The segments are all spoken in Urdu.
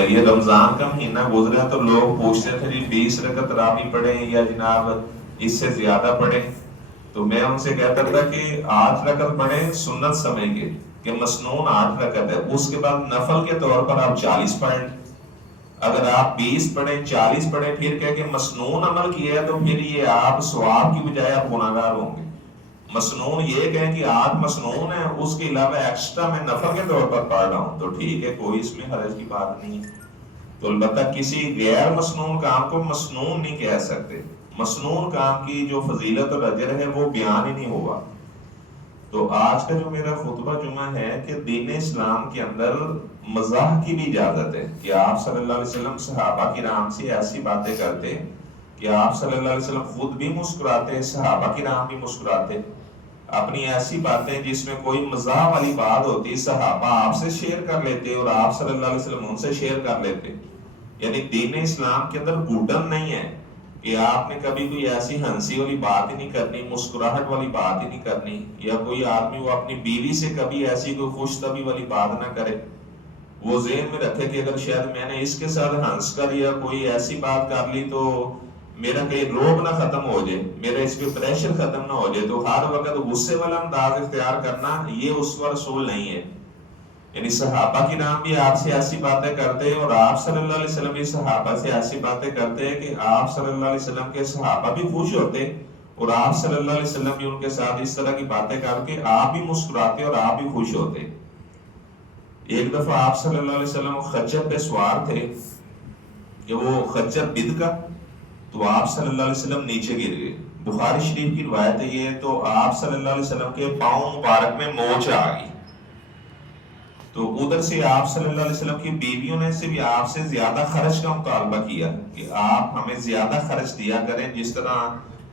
یہ رمضان کا مہینہ گزرا تو لوگ پوچھتے تھے جی 20 رکعت تراویح پڑھیں یا جناب اس سے زیادہ پڑھیں، تو میں ان سے کہتا تھا کہ 8 رکعت پڑھیں سنت سمے کے، کہ مسنون 8 رکعت ہے، اس کے بعد نفل کے طور پر آپ 40 پڑھیں۔ اگر آپ 20 پڑھیں 40 پڑھیں پھر کہہ کہ مسنون عمل کیا ہے تو پھر یہ آپ ثواب کی بجائے آپ گناہگار ہوں گے۔ مسنون یہ کہیں کہ 8 مسنون ہے، اس کے علاوہ ایکسٹرا میں نفل کے طور پر پڑھ رہا ہوں تو ٹھیک ہے، کوئی اس میں حرج کی بات نہیں ہے۔ تو البتہ کسی غیر مسنون کام کو مسنون نہیں کہہ سکتے، مسنون کام کی جو فضیلت اور اجر ہے وہ بیان ہی نہیں ہوا۔ تو آج کا جو میرا خطبہ جمعہ ہے کہ دین اسلام کے اندر مزاح کی بھی اجازت ہے، کہ آپ صلی اللہ علیہ وسلم صحابہ کرام سے ایسی باتیں کرتے کہ آپ صلی اللہ علیہ وسلم خود بھی مسکراتے، صحابہ کرام بھی مسکراتے، اپنی ایسی باتیں جس میں کوئی مزاح والی بات ہوتی صحابہ آپ سے شیئر کر لیتے اور آپ صلی اللہ علیہ وسلم ان سے شیئر کر لیتے۔ یعنی دین اسلام کے اندر گوڈن نہیں ہے کہ آپ نے کبھی کوئی ایسی ہنسی والی بات ہی نہیں کرنی، مسکراہٹ والی بات ہی نہیں کرنی، یا کوئی آدمی وہ اپنی بیوی سے کبھی ایسی کوئی خوش طبعی والی بات نہ کرے، وہ ذہن میں رکھے کہ اگر شاید میں نے اس کے ساتھ ہنس کر یا کوئی ایسی بات کر لی تو میرا کہیں روب نہ ختم ہو جائے، میرا اس پہ پریشر ختم نہ ہو جائے، تو ہر وقت غصے والا انداز اختیار کرنا یہ اسوہ رسول نہیں ہے۔ یعنی صحابہ کی نام بھی آپ سے ایسی باتیں کرتے ہیں اور آپ صلی اللہ علیہ وسلم بھی صحابہ سے ایسی باتیں کرتے ہیں کہ آپ صلی اللہ علیہ وسلم کے صحابہ بھی خوش ہوتے اور آپ صلی اللہ علیہ وسلم بھی ان کے ساتھ اس طرح کی باتیں کر کے آپ بھی مسکراتے اور آپ بھی خوش ہوتے۔ ایک دفعہ آپ صلی اللہ علیہ وسلم خچر پہ سوار تھے کہ وہ خچر بد کا، تو آپ صلی اللہ علیہ وسلم نیچے گر گئے۔ بخاری شریف کی روایت ہے یہ، تو آپ صلی اللہ علیہ وسلم کے پاؤں مبارک میں موچ آ گئی، تو ادھر سے آپ صلی اللہ علیہ وسلم کی بیویوں نے سے بھی آپ سے زیادہ خرچ کا مطالبہ کیا کہ آپ ہمیں زیادہ خرچ دیا کریں، جس طرح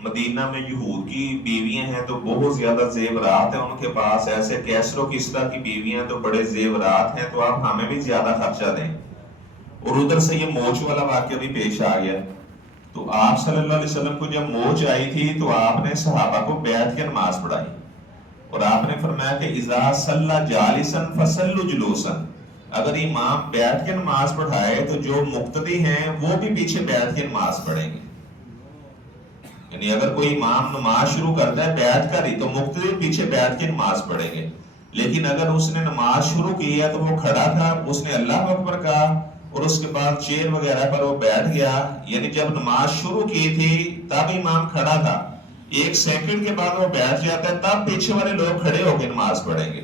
مدینہ میں یہود کی بیویاں ہیں تو بہت زیادہ زیورات ہیں ان کے پاس، ایسے کیسر و کسریٰ کی بیویاں ہیں تو بڑے زیورات ہیں، تو آپ ہمیں بھی زیادہ خرچہ دیں۔ اور ادھر سے یہ موچ والا واقعہ بھی پیش آ گیا۔ تو آپ صلی اللہ علیہ وسلم کو جب موچ آئی تھی تو آپ نے صحابہ کو بیٹھ کے نماز پڑھائی، اور آپ نے فرمایا کہ اذا صلی جالسا فصلوا جلوسا، اگر امام بیٹھ کے نماز پڑھائے تو جو مقتدی ہیں وہ بھی پیچھے بیٹھ کے نماز پڑھیں گے۔ یعنی اگر کوئی امام نماز شروع کرتا ہے بیٹھ کر ہی تو مقتدی پیچھے بیٹھ کے نماز پڑھیں گے، لیکن اگر اس نے نماز شروع کی ہے تو وہ کھڑا تھا، اس نے اللہ اکبر کہا اور اس کے بعد چیئر وغیرہ پر وہ بیٹھ گیا، یعنی جب نماز شروع کی تھی تب امام کھڑا تھا، 1 سیکنڈ کے بعد وہ بیٹھ جاتا ہے تب پیچھے والے لوگ کھڑے ہو کے نماز پڑھیں گے۔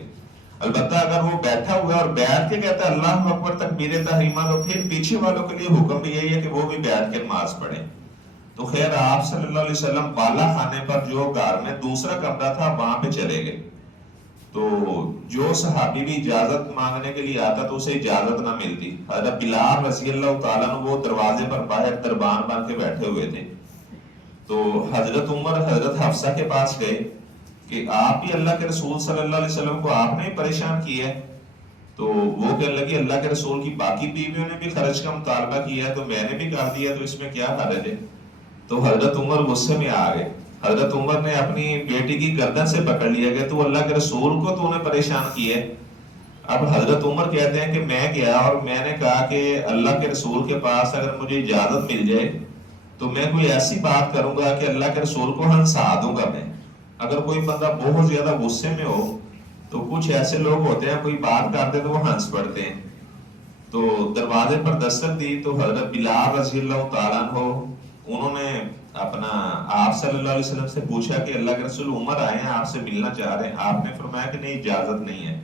البتہ اگر وہ بیٹھا ہوا اور بیٹھ کے کہتا ہے اللہ اکبر تکبیر تحریمہ، تو پھر پیچھے والوں کے لیے حکم بھی یہی ہے کہ وہ بھی بیٹھ کے نماز پڑھیں۔ تو خیر آپ صلی اللہ علیہ وسلم بالا خانے پر جو گھر میں دوسرا کمرہ تھا وہاں پہ چلے گئے، تو جو صحابی بھی اجازت مانگنے کے لیے آتا تو اسے اجازت نہ ملتی۔ حضرت بلال رضی اللہ تعالیٰ عنہ وہ دروازے پر باہر دربان بن کے بیٹھے ہوئے تھے، تو حضرت عمر حضرت حفصہ کے پاس گئے کہ آپ بھی اللہ کے رسول صلی اللہ علیہ وسلم کو آپ نے پریشان کیا ہے، تو وہ کہنے لگی اللہ کے رسول کی باقی بیویوں نے بھی خرچ کا مطالبہ کیا ہے تو میں نے بھی کر دیا، تو اس میں کیا حرج ہے؟ تو حضرت عمر غصے میں آ گئے، حضرت عمر نے اپنی بیٹی کی گردن سے پکڑ لیا کہ تو اللہ کے رسول کو تو نے پریشان کیا ہے۔ اب حضرت عمر کہتے ہیں کہ میں گیا اور میں نے کہا کہ اللہ کے رسول کے پاس اگر مجھے اجازت مل جائے تو میں کوئی ایسی بات کروں گا کہ اللہ کے رسول کو ہنسا دوں گا میں۔ اگر کوئی بندہ بہت زیادہ غصے میں ہو تو کچھ ایسے لوگ ہوتے ہیں کوئی بات کرتے تو وہ ہنس پڑتے ہیں۔ تو دروازے پر دستک دی تو حضرت بلال رضی اللہ تعالیٰ عنہ انہوں نے اپنا آپ صلی اللہ علیہ وسلم سے پوچھا کہ اللہ کے رسول عمر آئے ہیں آپ سے ملنا چاہ رہے ہیں، آپ نے فرمایا کہ نہیں اجازت نہیں ہے۔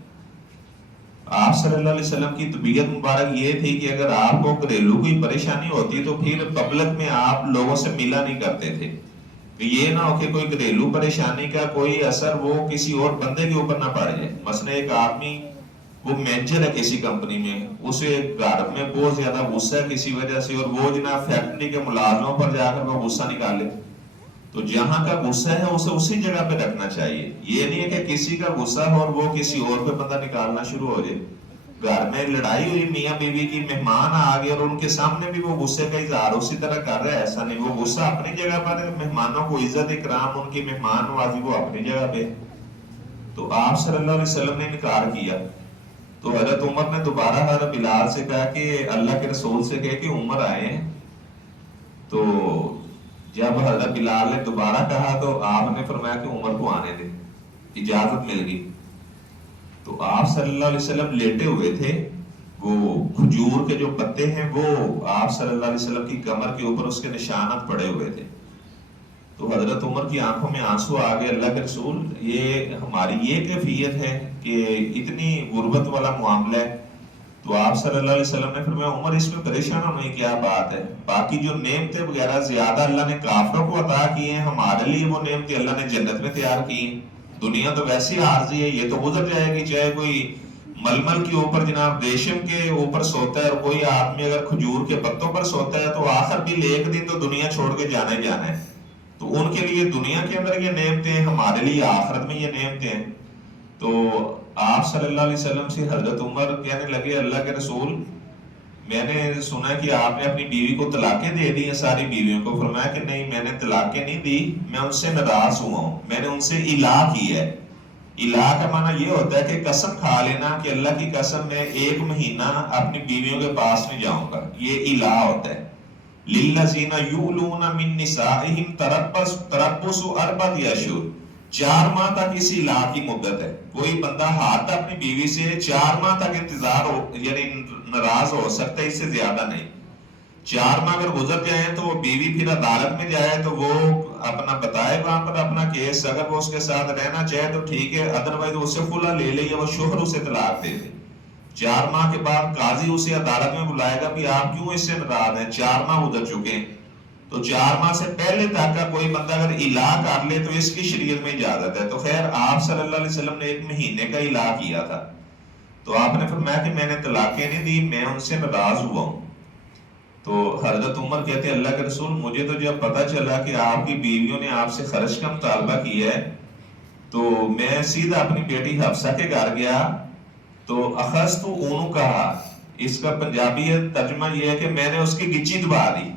آپ صلی اللہ علیہ وسلم کی طبیعت مبارک یہ تھی کہ اگر آپ کو گھریلو کوئی پریشانی ہوتی تو پھر پبلک میں آپ لوگوں سے ملا نہیں کرتے تھے، کہ یہ نہ ہو کہ کوئی گھریلو پریشانی کا کوئی اثر وہ کسی اور بندے کے اوپر نہ پڑ جائے۔ مثلا ایک آدمی وہ مینیجر ہے کسی کمپنی میں، اسے گھر میں بہت زیادہ غصہ ہے کسی وجہ سے اور وہ جناب فیکٹری کے ملازموں پر جا کر وہ غصہ نکالے، تو جہاں کا غصہ ہے اسے اسی جگہ پہ رکھنا چاہیے۔ یہ نہیں ہے کہ کسی کا غصہ ہو اور وہ کسی اور پہ بندہ نکالنا شروع ہو جائے۔ گھر میں لڑائی ہوئی میاں بیوی کی، مہمان آ گئے اور ان کے سامنے بھی وہ غصے کا اظہار اسی طرح کر رہا ہے، ایسا نہیں، وہ غصہ اپنی جگہ پر ہے، مہمانوں کو عزت اکرام ان کی مہمان نوازی وہ اپنی جگہ پہ۔ تو آپ صلی اللہ علیہ وسلم نے انکار کیا تو حضرت عمر نے دوبارہ حضرت بلال سے کہا کہ اللہ کے رسول سے کہے کہ عمر آئے ہیں. تو جب حضرت بلال نے دوبارہ کہا تو آپ نے فرمایا کہ عمر کو آنے دے، اجازت مل گئی. تو آپ صلی اللہ علیہ وسلم لیٹے ہوئے تھے، وہ کھجور کے جو پتے ہیں وہ آپ صلی اللہ علیہ وسلم کی کمر کے اوپر اس کے نشانات پڑے ہوئے تھے. تو حضرت عمر کی آنکھوں میں آنسو آ گئے. اللہ کے رسول، یہ ہماری یہ کیفیت ہے کہ اتنی غربت والا معاملہ ہے. تو آپ صلی اللہ علیہ وسلم نے فرمایا عمر اس میں پریشان ہونے کی کیا بات ہے، باقی جو نعمتیں وغیرہ زیادہ اللہ نے کافروں کو عطا کی ہیں، ہمارے لیے وہ نعمتیں اللہ نے جنت میں تیار کی ہیں. دنیا تو ویسی عارضی ہے، یہ تو گزر جائے گی. چاہے کوئی ململ کے اوپر جناب ریشم کے اوپر سوتا ہے اور کوئی آدمی اگر کھجور کے پتوں پر سوتا ہے تو آخر بھی ایک دن تو دنیا چھوڑ کے جانا ہی جانا ہے. تو ان کے لیے دنیا کے اندر یہ نعمتیں ہیں، ہمارے لیے آخرت میں یہ نعمتیں ہیں. تو آپ صلی اللہ علیہ وسلم سے حضرت عمر کہنے لگے اللہ کے رسول، میں نے سنا کہ آپ نے اپنی بیوی کو طلاقیں دے دی ہیں ساری بیویوں کو. فرمایا کہ نہیں، میں نے طلاقیں نہیں دی، میں ان سے ناراض ہوا ہوں، میں نے ان سے الہ کی ہے. الہ کا معنی یہ ہوتا ہے کہ قسم کھا لینا کہ اللہ کی قسم میں 1 مہینہ اپنی بیویوں کے پاس نہیں جاؤں گا، یہ الہ ہوتا ہے. لِلَّذِينَ يُؤْلُونَ مِن نِّسَائِهِمْ تَرَبُّصُ 4 اشہر، 4 ماہ تک اس الہ کی مدت ہے. کوئی بندہ ہاتھ اپنی بیوی سے 4 ماہ تک انتظار ہو، یعنی ناراض ہو سکتا ہے، اس سے زیادہ نہیں. 4 ماہ اگر گزر جائیں تو وہ بیوی پھر عدالت میں جائے تو وہ اپنا بتائے وہاں پر اپنا کیس، اگر وہ اس کے ساتھ رہنا چاہے تو ٹھیک ہے، ادروائز اسے خلا لے لے یا وہ شوہر اسے طلاق دے دے. 4 ماہ کے بعد قاضی اسے عدالت میں بلائے گا بھی آپ کیوں اس سے ناراض ہیں، 4 ماہ گزر چکے ہیں. تو 4 ماہ سے پہلے تک کا کوئی بندہ اگر الہ کر لے تو اس کی شریعت میں اجازت ہے. تو خیر آپ صلی اللہ علیہ وسلم نے 1 مہینے کا الہ کیا تھا. تو آپ نے فرمایا کہ میں نے طلاقیں نہیں دی، میں ان سے ناراض ہوا ہوں. تو حضرت عمر کہتے ہیں اللہ کے رسول، مجھے تو جب پتا چلا کہ آپ کی بیویوں نے آپ سے خرچ کا مطالبہ کیا ہے تو میں سیدھا اپنی بیٹی حفصہ کے گھر گیا. تو اخذت عنقها، اس کا پنجابی ترجمہ یہ ہے کہ میں نے اس کی گچی دبا دی.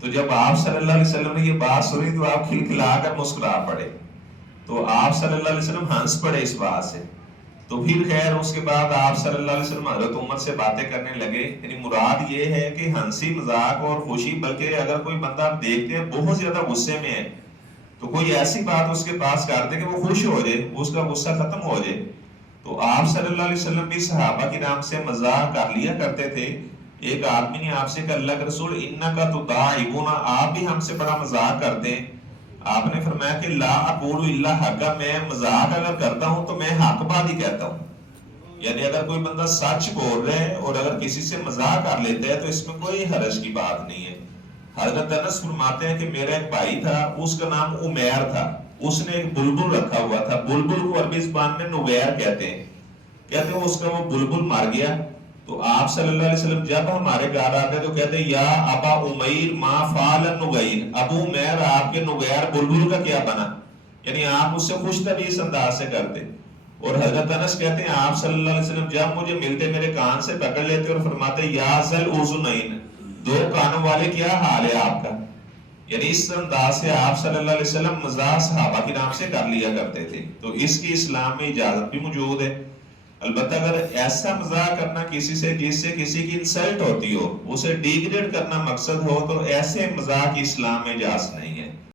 تو جب آپ صلی اللہ علیہ وسلم نے یہ بات سنی تو آپ کھلکھلا کر مسکرا پڑے. تو آپ صلی اللہ علیہ وسلم ہنس پڑے اس بات سے. تو پھر خیر اس کے بعد آپ صلی اللہ علیہ وسلم حضرت عمر سے باتیں کرنے لگے. یعنی مراد یہ ہے کہ ہنسی مذاق اور خوشی، بلکہ اگر کوئی بندہ آپ دیکھتے ہیں بہت زیادہ غصے میں ہے تو کوئی ایسی بات اس کے پاس کر دے کہ وہ خوش ہو جائے، اس کا غصہ ختم ہو جائے. تو آپ صلی اللہ علیہ وسلم بھی صحابہ کی نام سے مزاح کر لیا کرتے تھے. ایک آدمی نے آپ سے کہا اللہ کے رسول انکا تداعبنا، آپ بھی ہم سے بڑا مزاح کرتے ہیں. آپ نے فرمایا کہ لا اقول الا حق، میں مزاق اگر کرتا ہوں تو میں حق بات ہی کہتا ہوں. یعنی اگر کوئی بندہ سچ بول رہا ہے اور اگر کسی سے مزاق کر لیتا ہے تو اس میں کوئی حرج کی بات نہیں ہے. حضرت انس فرماتے ہیں کہ میرا ایک بھائی تھا، اس کا نام عمیر تھا. اس نے ایک بلبل رکھا ہوا تھا. بلبل کو عربی زبان میں نغیر کہتے ہیں. کہتے ہیں اس کا وہ بلبل مر گیا. تو آپ صلی اللہ علیہ وسلم جب ہمارے گھر آتے تو کہتے یا ابا عمیر ما فعل النغیر، ابو عمیر آپ کے نغیر بلبل کا کیا بنا. یعنی آپ اس سے خوش طبیعی انداز سے کرتے. اور حضرت انس کہتے ہیں آپ صلی اللہ علیہ وسلم جب مجھے ملتے میرے کان سے پکڑ لیتے اور فرماتے یا ذل اذنین، 2 کانوں والے کیا حال ہے آپ کا. یعنی اس انداز سے آپ صلی اللہ علیہ وسلم مزاح صحابہ کی نام سے کر لیا کرتے تھے. تو اس کی اسلام میں اجازت بھی موجود ہے. البتہ اگر ایسا مزاح کرنا کسی سے جس سے کسی کی انسلٹ ہوتی ہو، اسے ڈیگریڈ کرنا مقصد ہو، تو ایسے مزاح کی اسلام میں اجازت نہیں ہے.